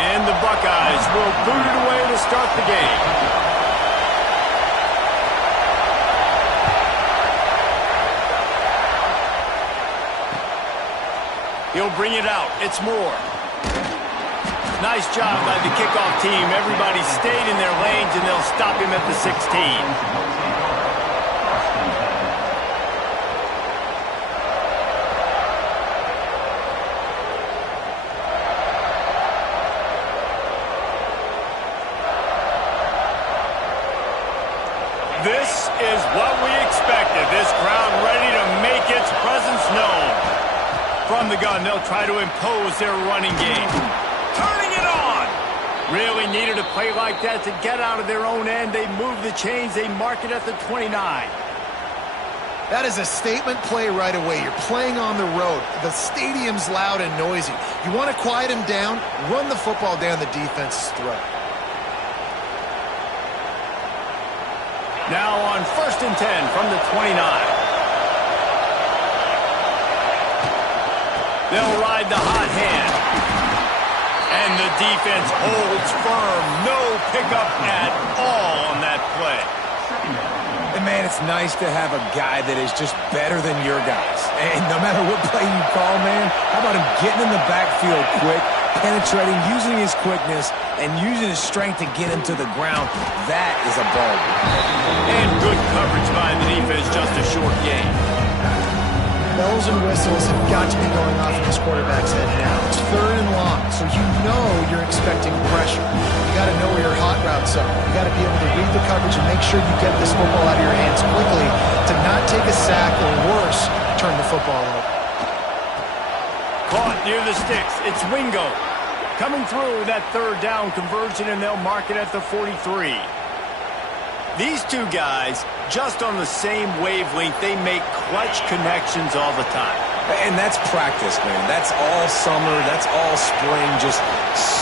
And the Buckeyes will boot it away to start the game. He'll bring it out. It's Moore. Nice job by the kickoff team. Everybody stayed in their lanes, and they'll stop him at the 16. This is what we expected. This crowd ready to make its presence known. From the gun, they'll try to impose their running game. Turning it on! Really needed a play like that to get out of their own end. They move the chains. They mark it at the 29. That is a statement play right away. You're playing on the road. The stadium's loud and noisy. You want to quiet him down, run the football down the defense's throat. Now on 1st and 10 from the 29. They'll ride the hot hand. And the defense holds firm. No pickup at all on that play. And, man, it's nice to have a guy that is just better than your guys. And no matter what play you call, man, how about him getting in the backfield quick, penetrating, using his quickness, and using his strength to get him to the ground. That is a ball. And good coverage by the defense, just a short game. Bells and whistles have got to be going off in this quarterback's head now. It's 3rd and long, so you know you're expecting pressure. You got to know where your hot routes are. You got to be able to read the coverage and make sure you get this football out of your hands quickly to not take a sack or worse, turn the football over. Caught near the sticks. It's Wingo. Coming through that 3rd down conversion, and they'll mark it at the 43. These two guys, just on the same wavelength, they make clutch connections all the time. And that's practice, man. That's all summer. That's all spring. Just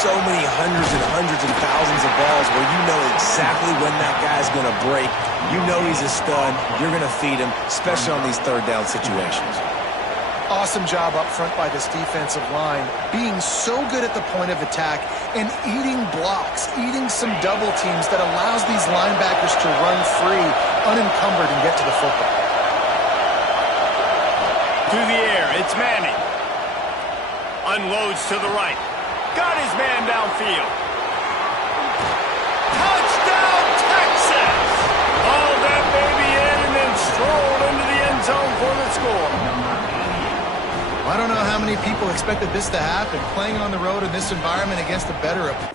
so many hundreds and thousands of balls where you know exactly when that guy's going to break. You know he's a stud. You're going to feed him, especially on these 3rd down situations. Awesome job up front by this defensive line, being so good at the point of attack and eating blocks, eating some double teams that allows these linebackers to run free, unencumbered, and get to the football. To the air, it's Manning. Unloads to the right. Got his man downfield. Touchdown, Texas! All that baby in and then strolled into the end zone for the score. I don't know how many people expected this to happen, playing on the road in this environment against a better opponent.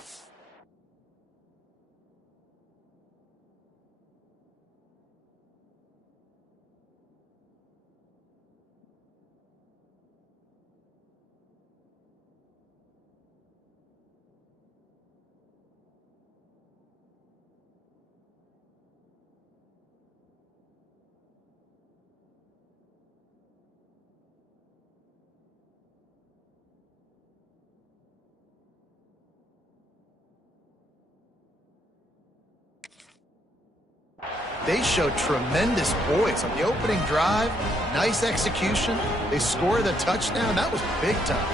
They showed tremendous poise on the opening drive. Nice execution. They score the touchdown. That was big time.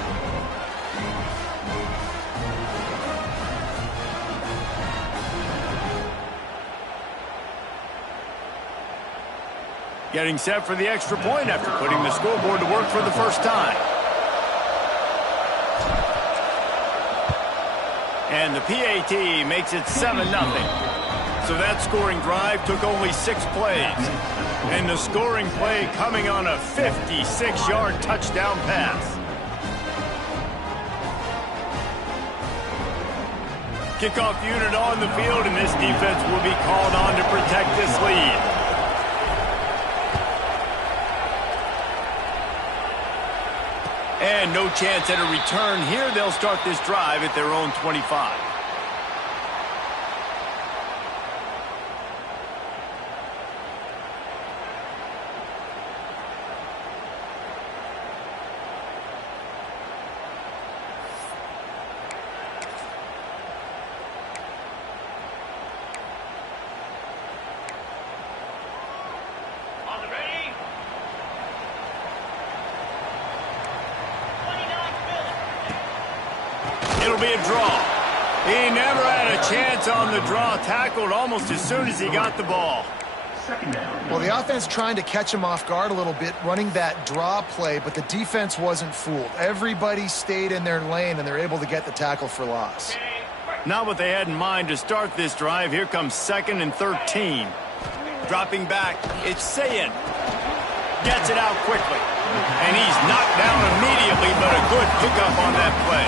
Getting set for the extra point after putting the scoreboard to work for the first time. And the PAT makes it 7-0. So that scoring drive took only 6 plays. And the scoring play coming on a 56-yard touchdown pass. Kickoff unit on the field, and this defense will be called on to protect this lead. And no chance at a return here. They'll start this drive at their own 25. It'll be a draw. He never had a chance on the draw, tackled almost as soon as he got the ball. Well, the offense trying to catch him off guard a little bit, running that draw play, but the defense wasn't fooled. Everybody stayed in their lane, and they're able to get the tackle for loss. Not what they had in mind to start this drive. Here comes 2nd and 13. Dropping back, it's Sayin. Gets it out quickly. And he's knocked down immediately, but a good pickup on that play.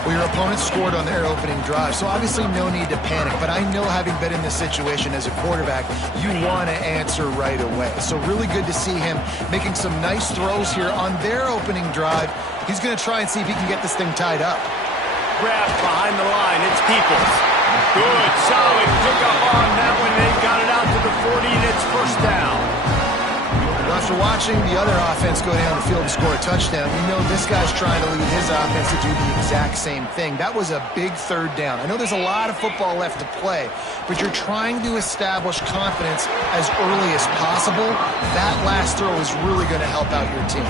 Well, your opponent scored on their opening drive, so obviously no need to panic. But I know, having been in this situation as a quarterback, you want to answer right away. So really good to see him making some nice throws here on their opening drive. He's going to try and see if he can get this thing tied up. Grabbed behind the line, it's Peoples. Good, solid pickup on that one. They got it out to the 40, and it's first down. After watching the other offense go down the field and score a touchdown, you know this guy's trying to lead his offense to do the exact same thing. That was a big 3rd down. I know there's a lot of football left to play, but you're trying to establish confidence as early as possible. That last throw is really going to help out your team.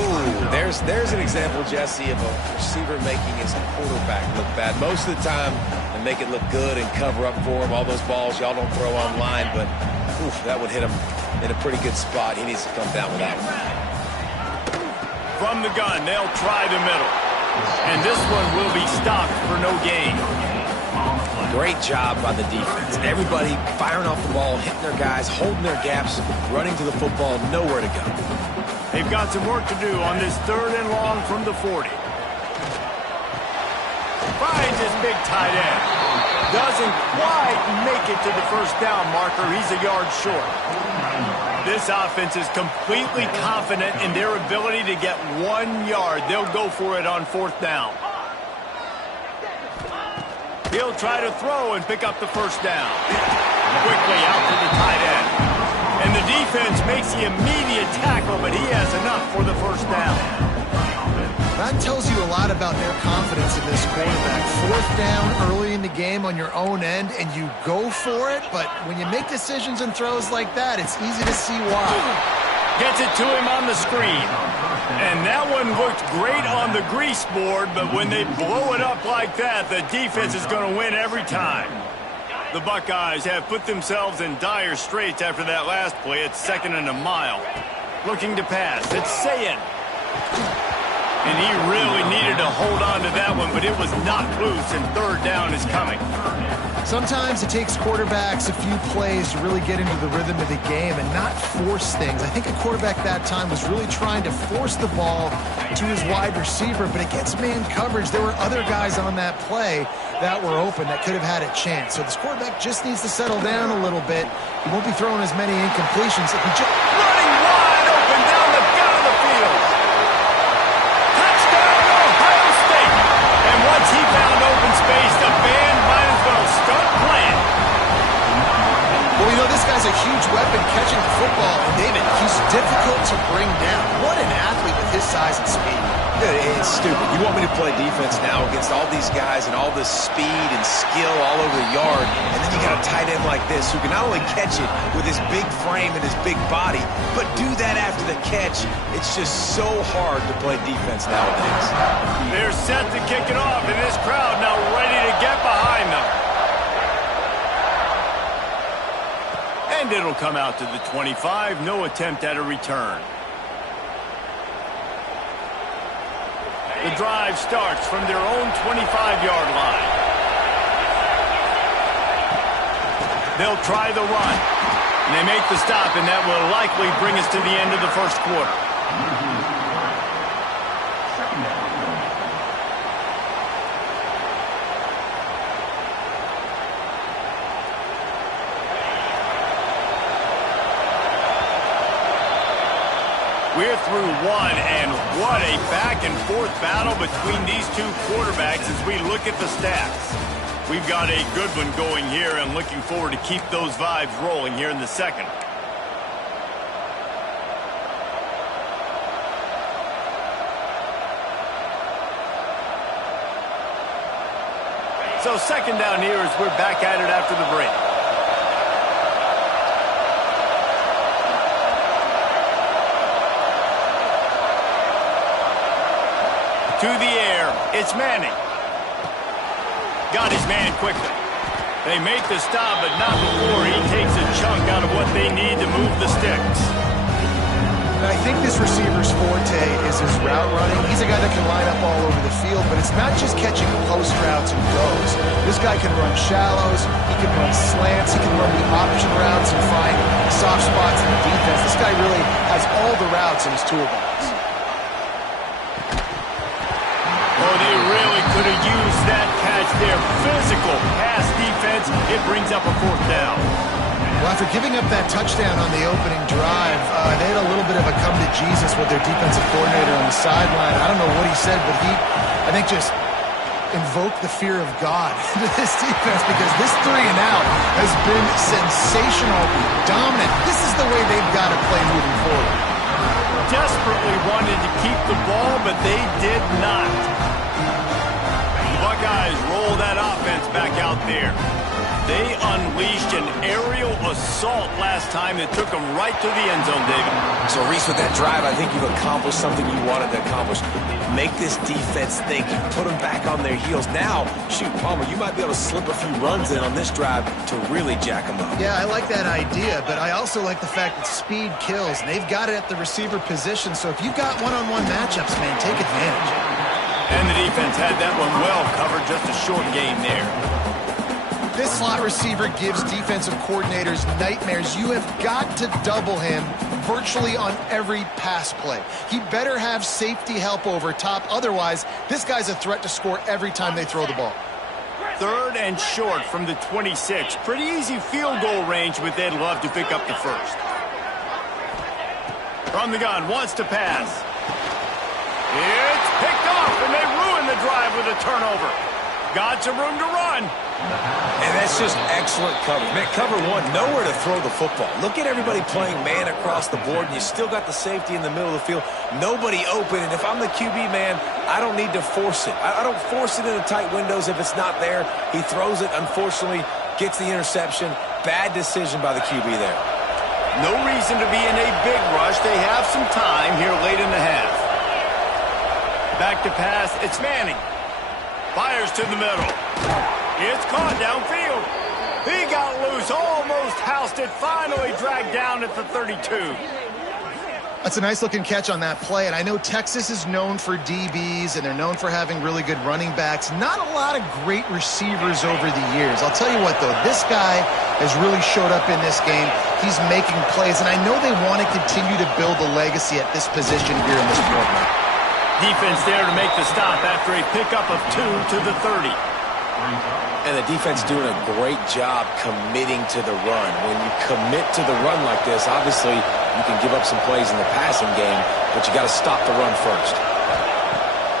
Ooh, there's an example, Jesse, of a receiver making his quarterback look bad. Most of the time, they make it look good and cover up for him. All those balls y'all don't throw online, but oof, that would hit him in a pretty good spot. He needs to come down with that one. From the gun, they'll try the middle. And this one will be stopped for no gain. Great job by the defense. Everybody firing off the ball, hitting their guys, holding their gaps, running to the football, nowhere to go. They've got some work to do on this 3rd and long from the 40. Finds his big tight end. Doesn't quite make it to the first down marker. He's a yard short. This offense is completely confident in their ability to get 1 yard. They'll go for it on 4th down. He'll try to throw and pick up the first down. Quickly out to the tight end. And the defense makes the immediate tackle, but he has enough for the first down. That tells you a lot about their confidence in this quarterback. 4th down early in the game on your own end, and you go for it, but when you make decisions and throws like that, it's easy to see why. Gets it to him on the screen. And that one looked great on the grease board, but when they blow it up like that, the defense is going to win every time. The Buckeyes have put themselves in dire straits after that last play. It's 2nd and a mile. Looking to pass. It's Sayin. And he really needed to hold on to that one, but it was knocked loose, and 3rd down is coming. Sometimes it takes quarterbacks a few plays to really get into the rhythm of the game and not force things. I think a quarterback that time was really trying to force the ball to his wide receiver, but against man coverage, there were other guys on that play that were open that could have had a chance. So this quarterback just needs to settle down a little bit. He won't be throwing as many incompletions. If he just running wide open down the gut of the field. Touchdown, Ohio State. And once he found open space, the band might as well start playing. Well, you know, this guy's a huge weapon catching the football, and David, he's difficult to bring down. What an athlete with his size and speed. It's stupid. You want me to play defense now against all these guys and all this speed and skill all over the yard, and then you got a tight end like this who can not only catch it with his big frame and his big body, but do that after the catch. It's just so hard to play defense nowadays. They're set to kick it off, and this crowd now ready to get behind them. And it'll come out to the 25. No attempt at a return. The drive starts from their own 25-yard line. They'll try the run. And they make the stop, and that will likely bring us to the end of the first quarter. We're through one, and what a back-and-forth battle between these two quarterbacks as we look at the stats. We've got a good one going here, and looking forward to keep those vibes rolling here in the second. So 2nd down here as we're back at it after the break. To the air, it's Manning. got his man quickly. They make the stop, but not before he takes a chunk out of what they need to move the sticks. I think this receiver's forte is his route running. He's a guy that can line up all over the field, but it's not just catching post routes and goes. This guy can run shallows, he can run slants, he can run the option routes and find soft spots in the defense. This guy really has all the routes in his toolbox. Oh, they really could have used that catch there. Physical pass defense. It brings up a fourth down. Well, after giving up that touchdown on the opening drive, they had a little bit of a come to Jesus with their defensive coordinator on the sideline. I don't know what he said, but he, I think, just invoked the fear of God into this defense because this 3 and out has been sensational, dominant. This is the way they've got to play moving forward. Desperately wanted to keep the ball, but they did not. The Buckeyes roll that offense back out there. They unleashed an aerial assault last time that took them right to the end zone, David. So, Reese, with that drive, I think you've accomplished something you wanted to accomplish. Make this defense think. Put them back on their heels. Now, shoot, Palmer, you might be able to slip a few runs in on this drive to really jack them up. Yeah, I like that idea, but I also like the fact that speed kills, and they've got it at the receiver position. So if you've got one-on-one matchups, man, take advantage. And the defense had that one well covered, just a short game there. This slot receiver gives defensive coordinators nightmares. You have got to double him virtually on every pass play. He better have safety help over top. Otherwise, this guy's a threat to score every time they throw the ball. 3rd and short from the 26. Pretty easy field goal range, but they'd love to pick up the first. From the gun, wants to pass. It's picked off, and they ruin the drive with a turnover. Got some room to run. And that's just excellent coverage. Man, cover one, nowhere to throw the football. Look at everybody playing man across the board, and you still got the safety in the middle of the field. Nobody open, and if I'm the QB, man, I don't need to force it. I don't force it into tight windows if it's not there. He throws it, unfortunately, gets the interception. Bad decision by the QB there. No reason to be in a big rush. They have some time here late in the half. Back to pass, it's Manning. Fires to the middle. It's caught downfield. He got loose, almost housed it, finally dragged down at the 32. That's a nice-looking catch on that play, and I know Texas is known for DBs, and they're known for having really good running backs. Not a lot of great receivers over the years. I'll tell you what, though, this guy has really showed up in this game. He's making plays, and I know they want to continue to build a legacy at this position here in this program. Defense there to make the stop after a pickup of 2 to the 30. And the defense doing a great job committing to the run. When you commit to the run like this, obviously you can give up some plays in the passing game, but you got to stop the run first.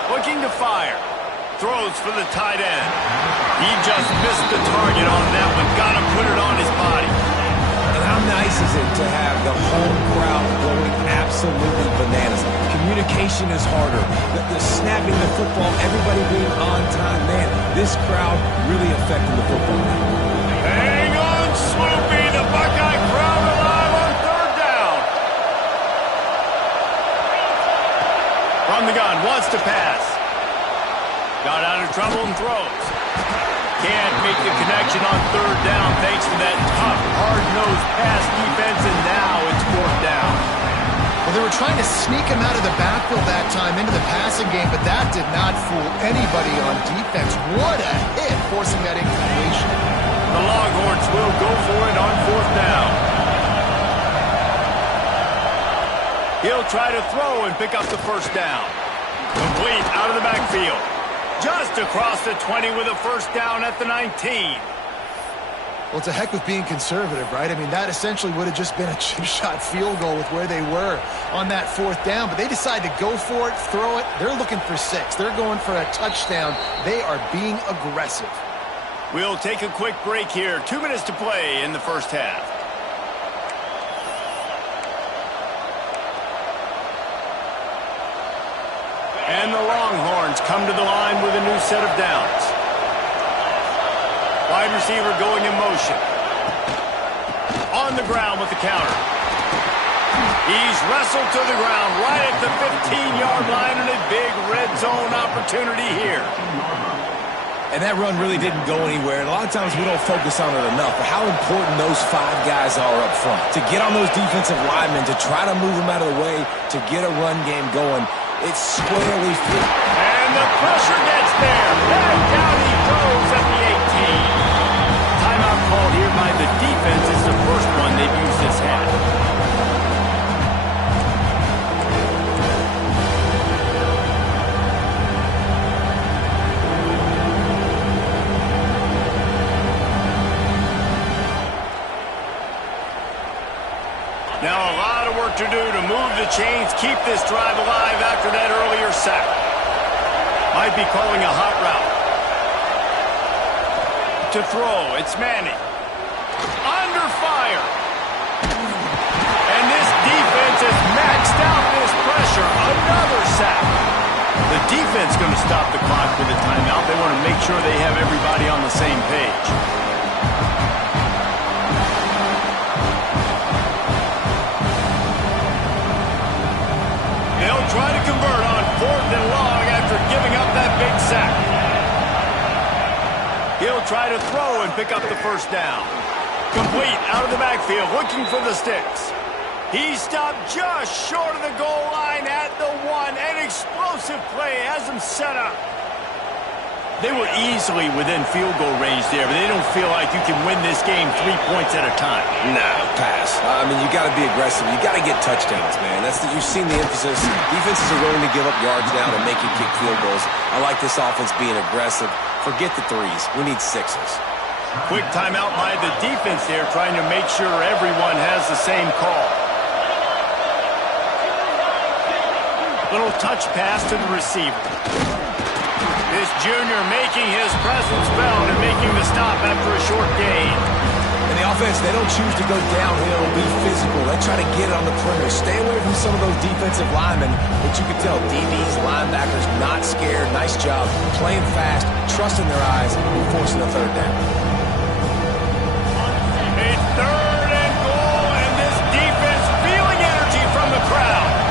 Looking to fire. Throws for the tight end. He just missed the target on that one. Got to put it on his body. And how nice is it to have the home crowd going absolutely bananas? Communication is harder. The snapping the football, everybody being on time. Man, this crowd really affecting the football game. Hang on, Sloopy. The Buckeye crowd alive on 3rd down. From the gun, wants to pass. Got out of trouble and throws. Can't make the connection on 3rd down thanks to that tough, hard-nosed pass defense, and now it's 4th down. Well, they were trying to sneak him out of the backfield that time into the passing game, but that did not fool anybody on defense. What a hit, forcing that incompletion. The Longhorns will go for it on 4th down. He'll try to throw and pick up the 1st down. Complete out of the backfield. Just across the 20 with a 1st down at the 19. Well, it's a heck with being conservative, right? I mean, that essentially would have just been a chip shot field goal with where they were on that 4th down. But they decide to go for it, throw it. They're looking for 6. They're going for a touchdown. They are being aggressive. We'll take a quick break here. 2 minutes to play in the 1st half. And the Longhorns come to the line with a new set of downs. Wide receiver going in motion. On the ground with the counter. He's wrestled to the ground right at the 15-yard line, and a big red zone opportunity here. And that run really didn't go anywhere. And a lot of times we don't focus on it enough. But how important those 5 guys are up front. To get on those defensive linemen, to try to move them out of the way, to get a run game going. It's squarely fit. And the pressure gets there. Back down he goes at the 18. Timeout called here by the defense. It's the first one they've used this half. Now a lot of work to do to move the chains, keep this drive alive after that earlier sack. Might be calling a hot route. To throw, it's Manning. Under fire. And this defense has maxed out this pressure. Another sack. The defense going to stop the clock with a timeout. They want to make sure they have everybody on the same page. They'll try to convert on 4th and long after giving up that big sack. He'll try to throw and pick up the first down. Complete out of the backfield, looking for the sticks. He stopped just short of the goal line at the 1. An explosive play has him set up. They were easily within field goal range there, but they don't feel like you can win this game 3 points at a time. Nah, pass. I mean, you got to be aggressive. You got to get touchdowns, man. You've seen the emphasis. Defenses are willing to give up yards now to make you kick field goals. I like this offense being aggressive. Forget the 3s. We need 6s. Quick timeout by the defense there, trying to make sure everyone has the same call. Little touch pass to the receiver. This junior making his presence felt and making the stop after a short gain. And the offense, they don't choose to go downhill and be physical. They try to get it on the perimeter. Stay away from some of those defensive linemen. But you can tell DBs, linebackers, not scared. Nice job. Playing fast, trusting their eyes, and forcing a 3rd down. A 3rd and goal, and this defense feeling energy from the crowd.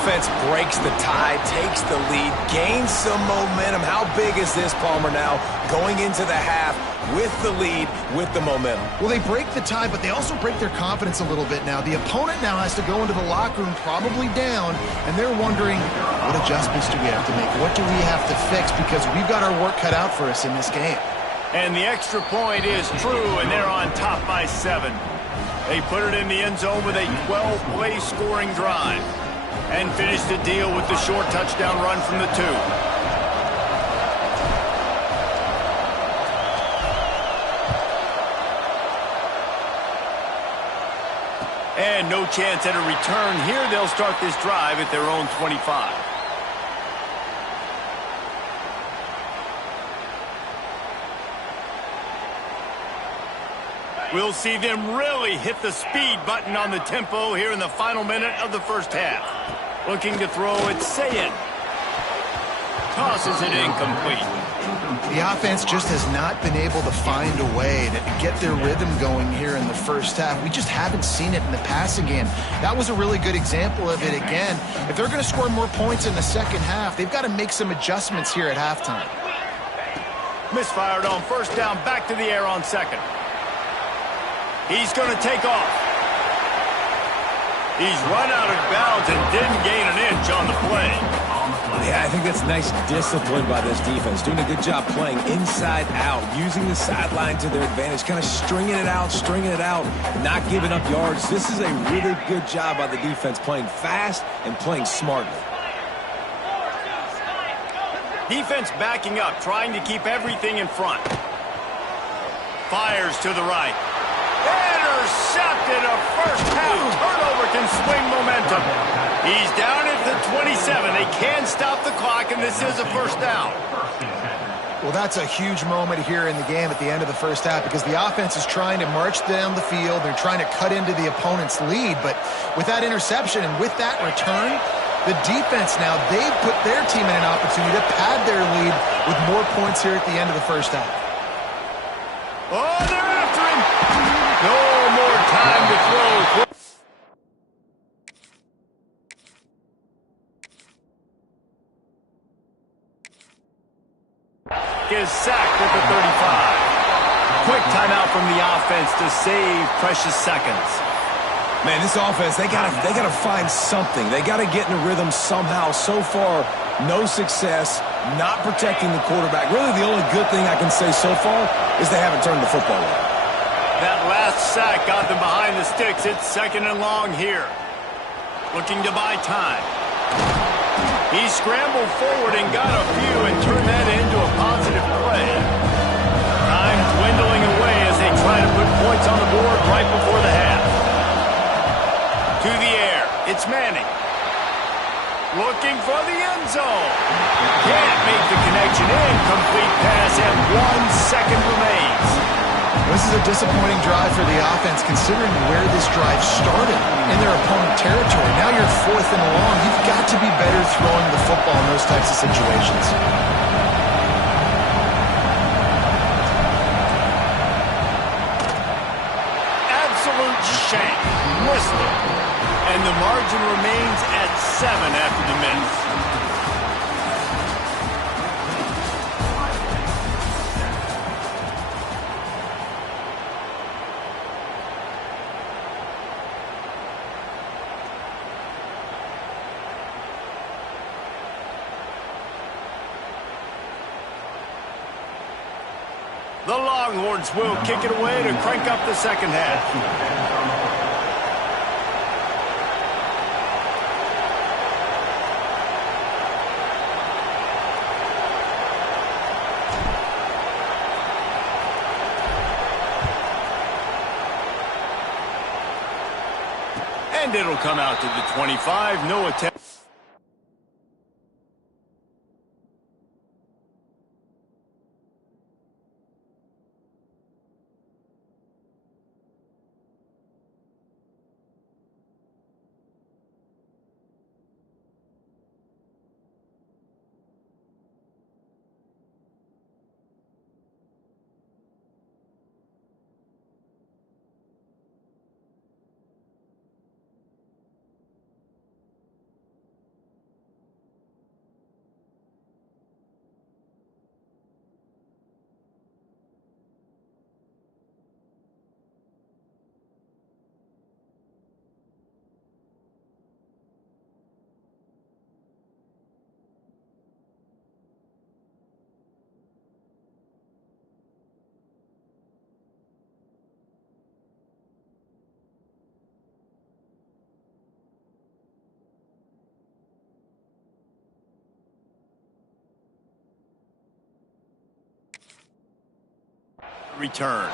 Offense breaks the tie, takes the lead, gains some momentum. How big is this, Palmer, now going into the half with the lead, with the momentum? Well, they break the tie, but they also break their confidence a little bit now. The opponent now has to go into the locker room probably down, and they're wondering, what adjustments do we have to make? What do we have to fix? Because we've got our work cut out for us in this game. And the extra point is true, and they're on top by 7. They put it in the end zone with a 12-play scoring drive. And finish the deal with the short touchdown run from the 2. And no chance at a return here. They'll start this drive at their own 25. We'll see them really hit the speed button on the tempo here in the final minute of the first half. Looking to throw, it's Sayin. Tosses it incomplete. The offense just has not been able to find a way to get their rhythm going here in the first half. We just haven't seen it in the passing game. That was a really good example of it again. If they're going to score more points in the second half, they've got to make some adjustments here at halftime. Misfired on first down, back to the air on 2nd. He's going to take off. He's run out of bounds and didn't gain an inch on the play. Yeah, I think that's nice discipline by this defense. Doing a good job playing inside out, using the sideline to their advantage, kind of stringing it out, not giving up yards. This is a really good job by the defense, playing fast and playing smartly. Defense backing up, trying to keep everything in front. Fires to the right. Intercepted. A first half turnover can swing momentum. He's down at the 27. They can stop the clock, and this is a first down. Well, that's a huge moment here in the game at the end of the first half because the offense is trying to march down the field. They're trying to cut into the opponent's lead, but with that interception and with that return, The defense now, they've put their team in an opportunity to pad their lead with more points here at the end of the first half. Oh, they're after him. No more time to throw. Is sacked at the 35. Quick timeout from the offense to save precious seconds. Man, this offense, they gotta find something. They gotta get in a rhythm somehow. So far, no success, not protecting the quarterback. Really, the only good thing I can say so far is they haven't turned the football over. That last sack got them behind the sticks. It's 2nd and long here. Looking to buy time. He scrambled forward and got a few and turned that into a positive play. Time dwindling away as they try to put points on the board right before the half. To the air. It's Manning. Looking for the end zone. Can't make the connection. Incomplete pass and 1 second remains. This is a disappointing drive for the offense considering where this drive started in their opponent territory. Now you're 4th and long. You've got to be better throwing the football in those types of situations. Absolute shank. Missed it. And the margin remains at 7 after the miss. The Longhorns will kick it away to crank up the second half. And it'll come out to the 25. No attempt. Return.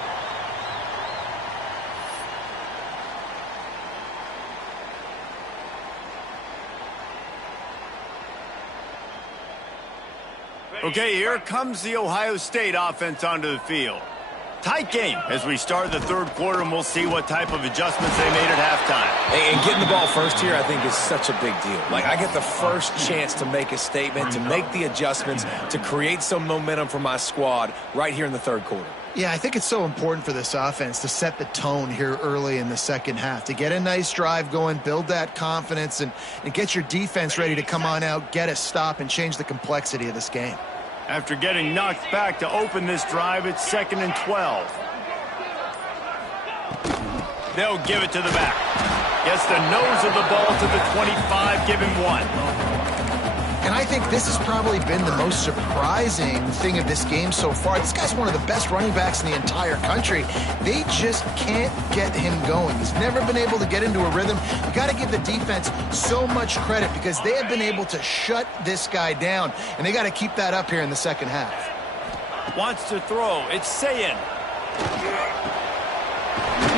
Okay, here comes the Ohio State offense onto the field. Tight game as we start the third quarter, and we'll see what type of adjustments they made at halftime. And getting the ball first here, I think, is such a big deal. Like, I get the first chance to make a statement, to make the adjustments, to create some momentum for my squad right here in the third quarter. Yeah, I think it's so important for this offense to set the tone here early in the second half, to get a nice drive going, build that confidence, and get your defense ready to come on out, get a stop, and change the complexity of this game. After getting knocked back to open this drive, it's 2nd and 12. They'll give it to the back. Gets the nose of the ball to the 25, give him 1. And I think this has probably been the most surprising thing of this game so far. This guy's one of the best running backs in the entire country. They just can't get him going. He's never been able to get into a rhythm. You got to give the defense so much credit because they have been able to shut this guy down, and they got to keep that up here in the second half. Wants to throw. It's Sayin.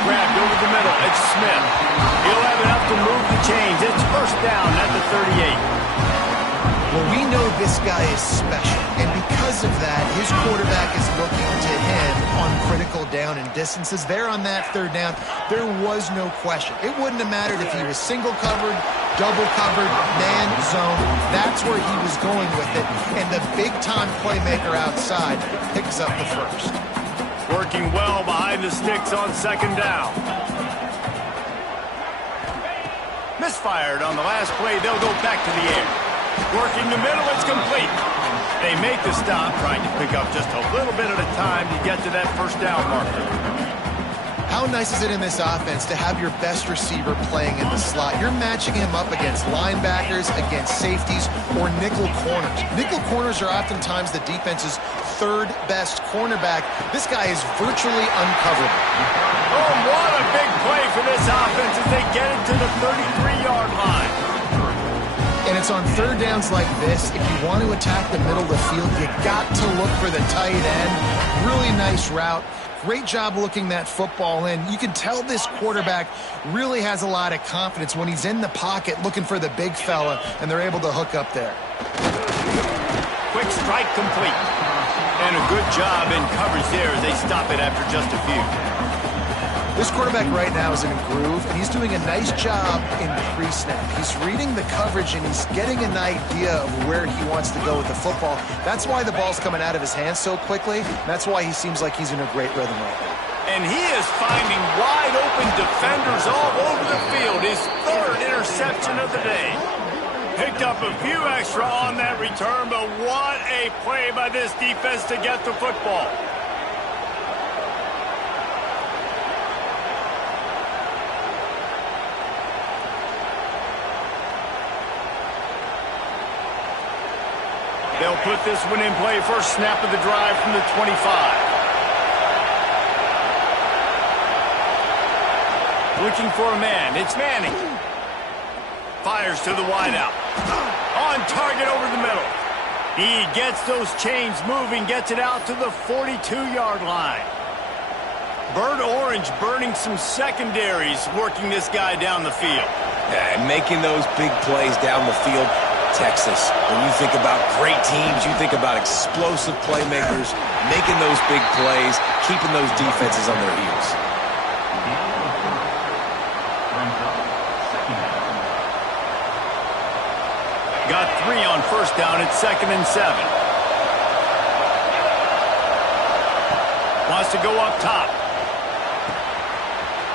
Grabbed over the middle. It's Smith. He'll have enough to move the chains. It's first down at the 38. Well, we know this guy is special, and because of that, his quarterback is looking to him on critical down and distances. There on that third down, there was no question. It wouldn't have mattered if he was single covered, double covered, man, zone. That's where he was going with it, and the big-time playmaker outside picks up the first. Working well behind the sticks on second down. Misfired on the last play. They'll go back to the air. Working the middle, it's complete. They make the stop, trying to pick up just a little bit at a time to get to that first down marker. How nice is it in this offense to have your best receiver playing in the slot? You're matching him up against linebackers, against safeties, or nickel corners. Nickel corners are oftentimes the defense's third best cornerback. This guy is virtually uncoverable. Oh, what a big play for this offense as they get it to the 33-yard line. And it's on third downs like this, if you want to attack the middle of the field, you got to look for the tight end. Really nice route. Great job looking that football in. You can tell this quarterback really has a lot of confidence when he's in the pocket looking for the big fella, and they're able to hook up there. Quick strike complete. And a good job in coverage there as they stop it after just a few. This quarterback right now is in a groove, and he's doing a nice job in pre-snap. He's reading the coverage, and he's getting an idea of where he wants to go with the football. That's why the ball's coming out of his hands so quickly. That's why he seems like he's in a great rhythm right now. And he is finding wide-open defenders all over the field. His third interception of the day. Picked up a few extra on that return, but what a play by this defense to get the football. They'll put this one in play. First snap of the drive from the 25. Looking for a man. It's Manning. Fires to the wideout. On target over the middle. He gets those chains moving, gets it out to the 42-yard line. Bird Orange burning some secondaries, working this guy down the field. Yeah, and making those big plays down the field. Texas, when you think about great teams, you think about explosive playmakers, making those big plays, keeping those defenses on their heels. Got 3 on first down at 2nd and 7. Wants to go up top.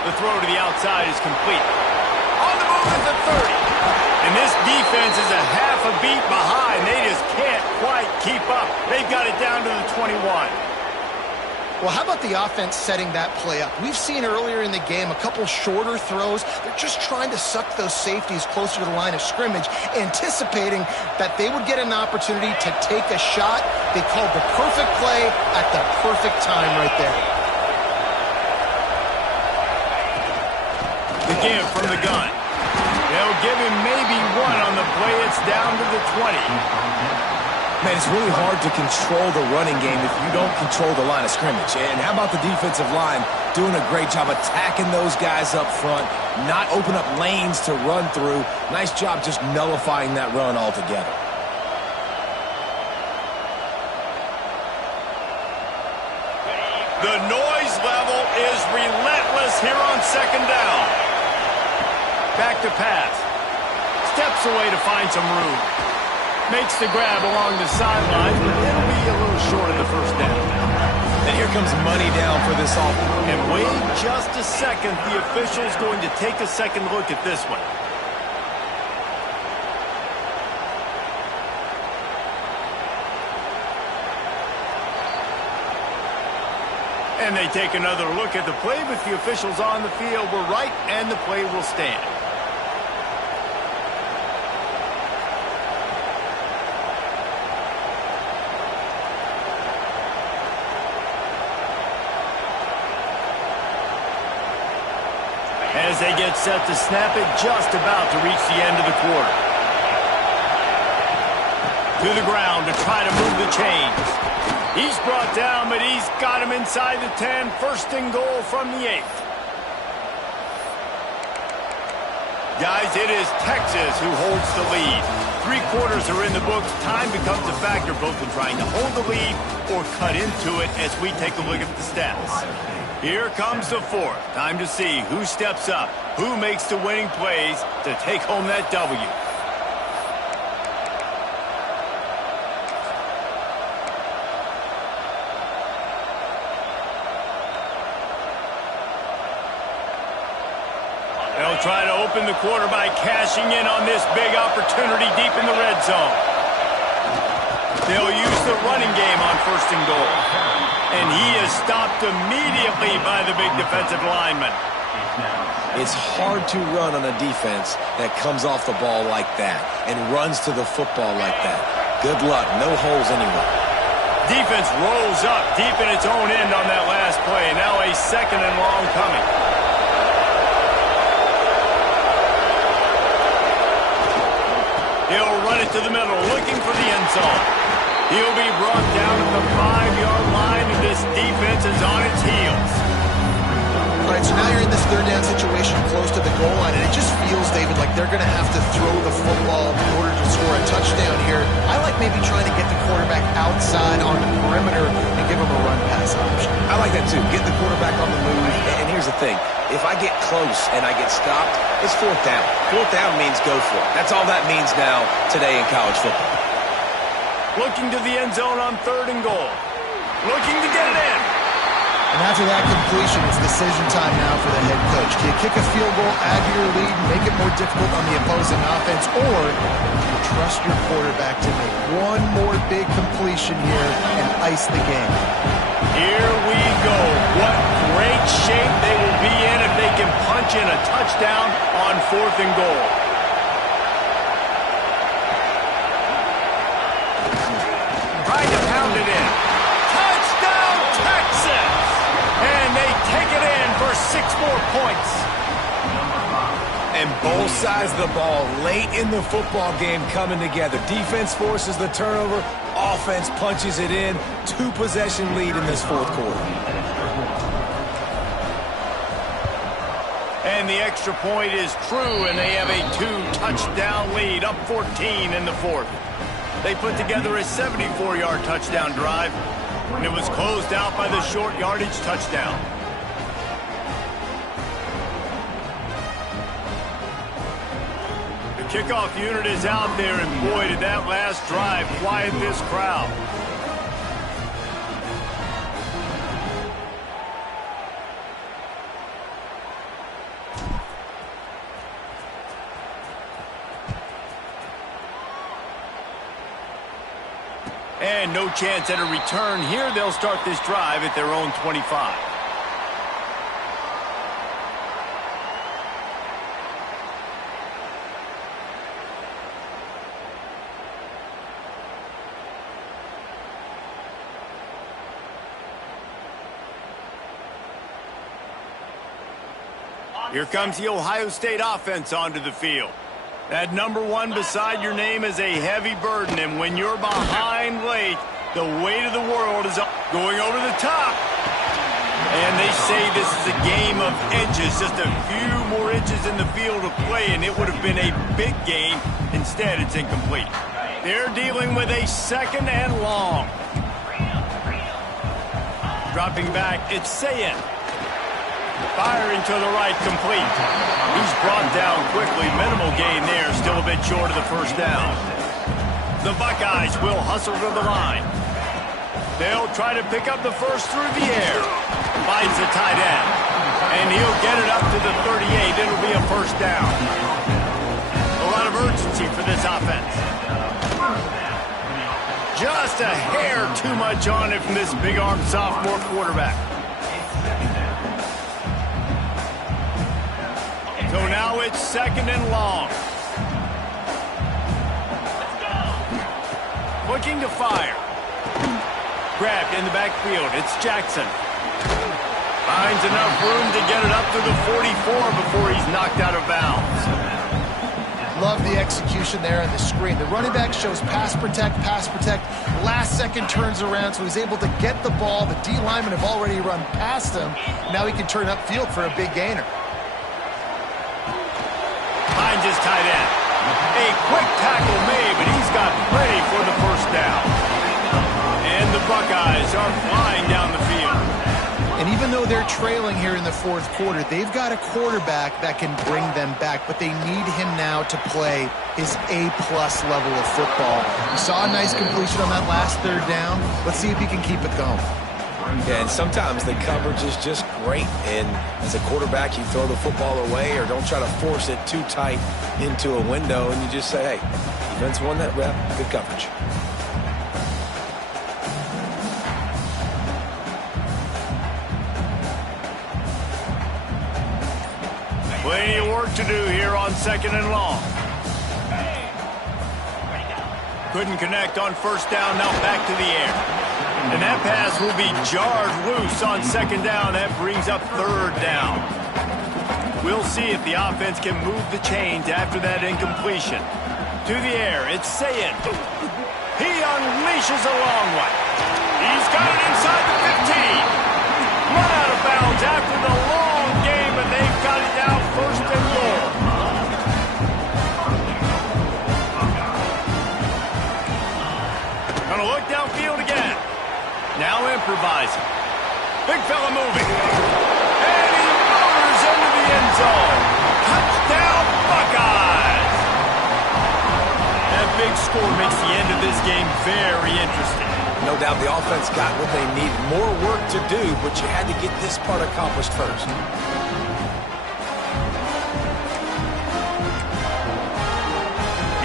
The throw to the outside is complete. On the move at the 30. And this defense is a half a beat behind. They just can't quite keep up. They've got it down to the 21. Well, how about the offense setting that play up? We've seen earlier in the game a couple shorter throws. They're just trying to suck those safeties closer to the line of scrimmage, anticipating that they would get an opportunity to take a shot. They called the perfect play at the perfect time right there. The give from the gun. They'll give him maybe 1 on the play. It's down to the 20. Man, it's really hard to control the running game if you don't control the line of scrimmage. And how about the defensive line doing a great job attacking those guys up front, not open up lanes to run through. Nice job just nullifying that run altogether. The noise level is relentless here on second down. Back to pass. Steps away to find some room. Makes the grab along the sideline, but it'll be a little short of the first down. And here comes money down for this offense. And wait just a second. The official's going to take a second look at this one. And they take another look at the play with the officials on the field. We're right, and the play will stand. As they get set to snap it, just about to reach the end of the quarter. To the ground to try to move the chains. He's brought down, but he's got him inside the 10. First and goal from the 8. Guys, it is Texas who holds the lead. 3 quarters are in the books, time becomes a factor both in trying to hold the lead or cut into it as we take a look at the stats. Here comes the 4th. Time to see who steps up, who makes the winning plays to take home that W. They'll try to open the quarter by cashing in on this big opportunity deep in the red zone. They'll use the running game on 1st and goal. And he is stopped immediately by the big defensive lineman. It's hard to run on a defense that comes off the ball like that and runs to the football like that. Good luck. No holes anywhere. Defense rolls up deep in its own end on that last play. Now a 2nd and long coming. He'll run it to the middle, looking for the end zone. He'll be brought down at the 5-yard line, and this defense is on its heels. All right, so now you're in this 3rd down situation close to the goal line, and it just feels, David, like they're going to have to throw the football in order to score a touchdown here. I like maybe trying to get the quarterback outside on the perimeter and give him a run-pass option. I like that, too. Get the quarterback on the move. And here's the thing. If I get close and I get stopped, it's 4th down. 4th down means go for it. That's all that means now today in college football. Looking to the end zone on 3rd and goal. Looking to get it in. And after that completion, it's decision time now for the head coach. Do you kick a field goal, add to your lead, and make it more difficult on the opposing offense, or do you trust your quarterback to make one more big completion here and ice the game? Here we go. What great shape they will be in if they can punch in a touchdown on 4th and goal. Trying to pound it in. Touchdown, Texas! And they take it in for 6 more points. And both sides of the ball late in the football game coming together. Defense forces the turnover. Offense punches it in. 2-possession lead in this 4th quarter. And the extra point is true, and they have a 2-touchdown lead, up 14 in the 4th. They put together a 74-yard touchdown drive, and it was closed out by the short yardage touchdown. The kickoff unit is out there, and boy, did that last drive quiet this crowd. And no chance at a return here. They'll start this drive at their own 25. Here comes the Ohio State offense onto the field. That number 1 beside your name is a heavy burden, and when you're behind late, the weight of the world is going over the top. And they say this is a game of inches, just a few more inches in the field of play, and it would have been a big game. Instead, it's incomplete. They're dealing with a 2nd and long. Dropping back, it's Sayin. Firing to the right, complete. He's brought down quickly. Minimal gain there, still a bit short of the 1st down. The Buckeyes will hustle to the line. They'll try to pick up the first through the air. Finds the tight end. And he'll get it up to the 38. It'll be a 1st down. A lot of urgency for this offense. Just a hair too much on it from this big-armed sophomore quarterback. So now it's 2nd and long. Looking to fire. Grabbed in the backfield. It's Jackson. Finds enough room to get it up to the 44 before he's knocked out of bounds. Love the execution there on the screen. The running back shows pass protect, last second turns around, so he's able to get the ball. The D linemen have already run past him. Now he can turn upfield for a big gainer. Finds his tight end. A quick tackle made, but he's got plenty for the first down. And the Buckeyes are flying down the field. And even though they're trailing here in the fourth quarter, they've got a quarterback that can bring them back, but they need him now to play his A-plus level of football. We saw a nice completion on that last third down. Let's see if he can keep it going. Yeah, and sometimes the coverage is just great. And as a quarterback, you throw the football away or don't try to force it too tight into a window, and you just say, hey, defense won that rep, good coverage. Plenty of work to do here on 2nd and long. Couldn't connect on first down, now back to the air. And that pass will be jarred loose on 2nd down. That brings up 3rd down. We'll see if the offense can move the chains after that incompletion. To the air, it's Sayed. He unleashes a long one. He's got it inside the 15. Run out of bounds after the long game, but they've got it down 1st and goal. Gonna look downfield again. Now improvising. Big fella moving. And he motors into the end zone. Touchdown, Buckeyes! That big score makes the end of this game very interesting. No doubt the offense got what they need. More work to do, but you had to get this part accomplished first.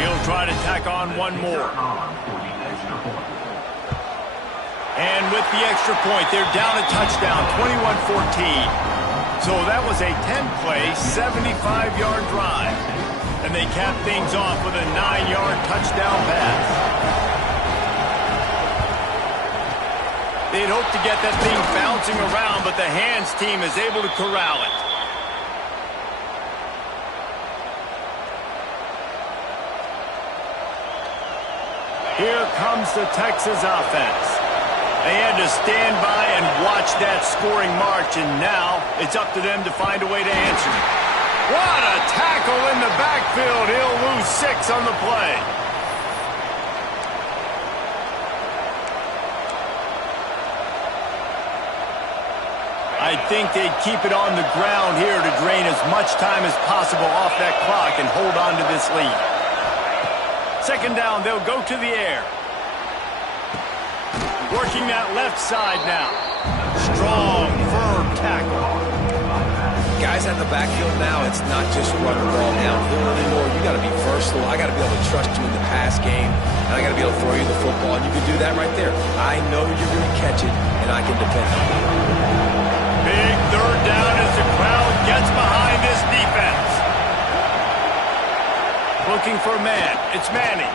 He'll try to tack on one more. And with the extra point, they're down a touchdown, 21-14. So that was a 10-play, 75-yard drive. And they cap things off with a 9-yard touchdown pass. They'd hoped to get that thing bouncing around, but the hands team is able to corral it. Here comes the Texas offense. They had to stand by and watch that scoring march, and now it's up to them to find a way to answer it. What a tackle in the backfield. He'll lose 6 on the play. I think they'd keep it on the ground here to drain as much time as possible off that clock and hold on to this lead. 2nd down, they'll go to the air. Working that left side now. Strong, firm tackle. Guys out in the backfield now, it's not just run the ball downhill anymore. You got to be versatile. I got to be able to trust you in the pass game, and I got to be able to throw you the football, and you can do that right there. I know you're going to catch it, and I can depend on you. Big 3rd down as the crowd gets behind this defense. Looking for a man. It's Manning.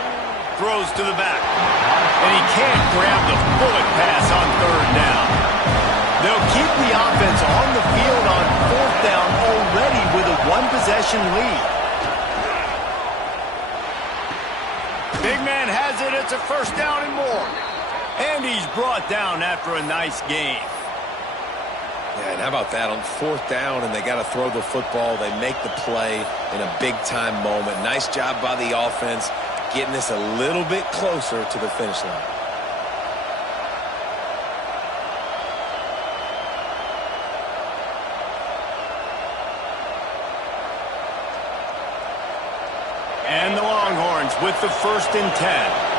Throws to the back. And he can't grab the bullet pass on 3rd down. They'll keep the offense on the field on 4th down already with a 1-possession lead. Big man has it. It's a 1st down and more. And he's brought down after a nice game. Yeah, and how about that on 4th down, and they got to throw the football. They make the play in a big-time moment. Nice job by the offense, getting this a little bit closer to the finish line. And the Longhorns with the 1st and 10.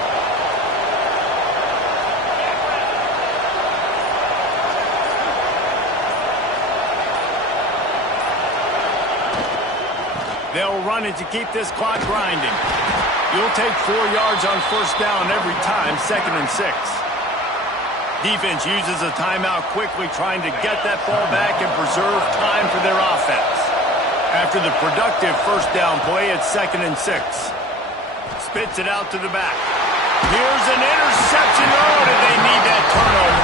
They'll run it to keep this clock grinding. You'll take 4 yards on 1st down every time, 2nd and 6. Defense uses a timeout quickly, trying to get that ball back and preserve time for their offense. After the productive 1st down play, it's 2nd and 6. Spits it out to the back. Here's an interception. Oh, did they need that turnover?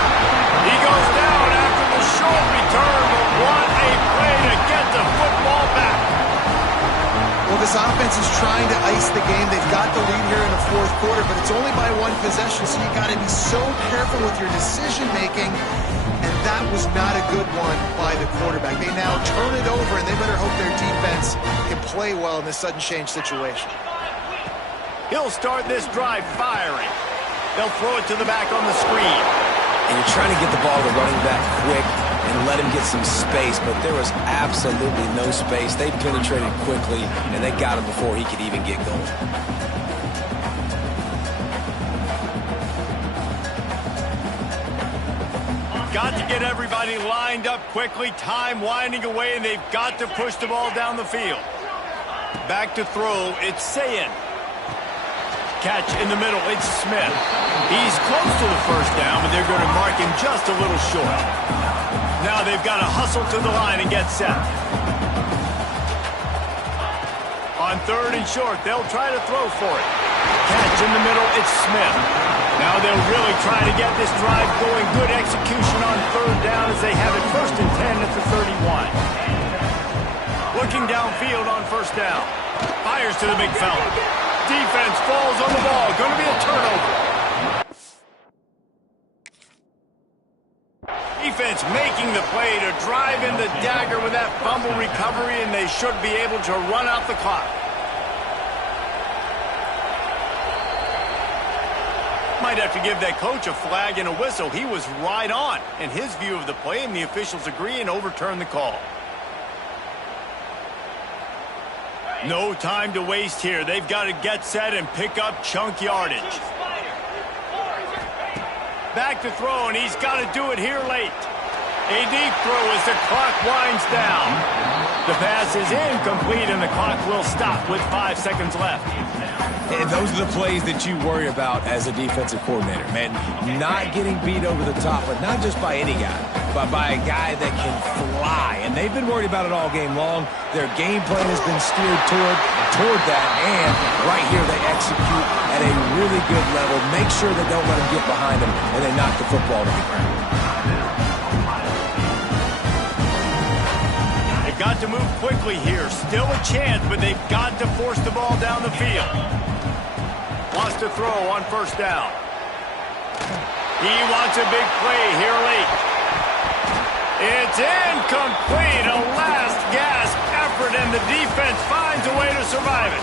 He goes down after the short return, but what a play to get the football back. Well, this offense is trying to ice the game. They've got the lead here in the 4th quarter, but it's only by 1 possession, so you got to be so careful with your decision-making, and that was not a good one by the quarterback. They now turn it over, and they better hope their defense can play well in this sudden change situation. He'll start this drive firing. They'll throw it to the back on the screen. And you're trying to get the ball to the running back quick and let him get some space, but there was absolutely no space. They penetrated quickly, and they got him before he could even get going. Got to get everybody lined up quickly. Time winding away, and they've got to push the ball down the field. Back to throw. It's Sayin. Catch in the middle. It's Smith. He's close to the first down, but they're going to mark him just a little short. Now they've got to hustle to the line and get set. On 3rd and short, they'll try to throw for it. Catch in the middle. It's Smith. Now they'll really try to get this drive going. Good execution on 3rd down as they have it 1st and 10 at the 31. Looking downfield on 1st down. Fires to the big fella. Defense falls on the ball. Going to be a turnover. Defense making the play to drive in the dagger with that fumble recovery, and they should be able to run out the clock. Might have to give that coach a flag and a whistle. He was right on in his view of the play, and the officials agree and overturn the call. No time to waste here. They've got to get set and pick up chunk yardage. Back to throw, and he's got to do it here late. A deep throw as the clock winds down. The pass is incomplete, and the clock will stop with 5 seconds left. And those are the plays that you worry about as a defensive coordinator, man. Not getting beat over the top, but not just by any guy, but by a guy that can fly. And they've been worried about it all game long. Their game plan has been steered toward that, and right here they execute at a really good level. Make sure they don't let them get behind them, and they knock the football to the ground. They've got to move quickly here. Still a chance, but they've got to force the ball down the field. Wants to throw on 1st down. He wants a big play here late. It's incomplete. A last gasp effort, and the defense finds a way to survive it.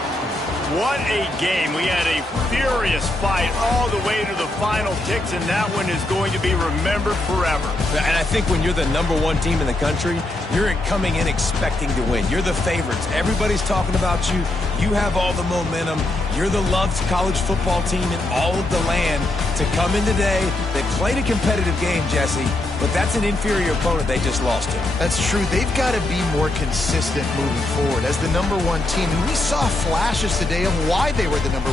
What a game. We had a furious fight all the way to the final ticks, and that one is going to be remembered forever. And I think when you're the #1 team in the country, you're coming in expecting to win. You're the favorites. Everybody's talking about you. You have all the momentum. You're the loved college football team in all of the land. To come in today, they played a competitive game, Jesse, but that's an inferior opponent they just lost to. That's true. They've got to be more consistent moving forward as the #1 team. And we saw flashes today of why they were the #1.